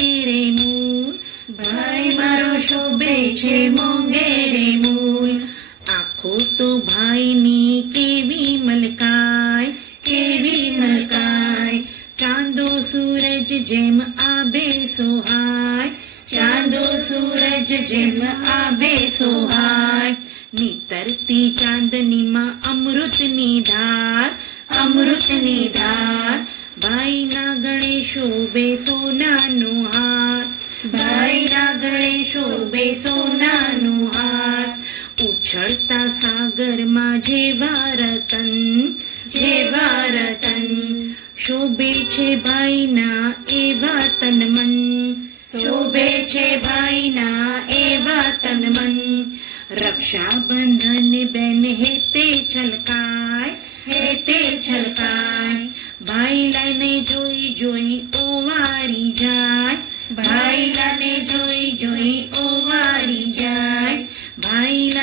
મોંઘેરે મૂળ, ભાઈ મારો શોભે છે મોંઘેરે મૂળ. આંખો તો ભાઈની કેવી મલકાય, કેવી મલકાય, ચાંદો સૂરજ જેમ આબે સોહાય, ચાંદો સૂરજ જેમ આબે સોહાય. નીતરતી ચાંદનીમાં અમૃતની ધાર, અમૃતની ધાર, ભાઈના ગળે શોભે સોનાનો હાર, ભાઈના ગળે શોભે સોનાનો હાર. ઉછળતા સાગરમાં જેવા રતન, જેવા રતન, શોભે છે ભાઈના એવા તન મન, શોભે છે ભાઈના એવા તન મન. રક્ષાબંધન બેન હેતે છલકાય, હેતે છલકાય, ભાઈલાને જોઈ જોઈ ઓવારી જાય, ભાઈલાને જોઈ જોઈ ઓવારી જાય. ભાઈલા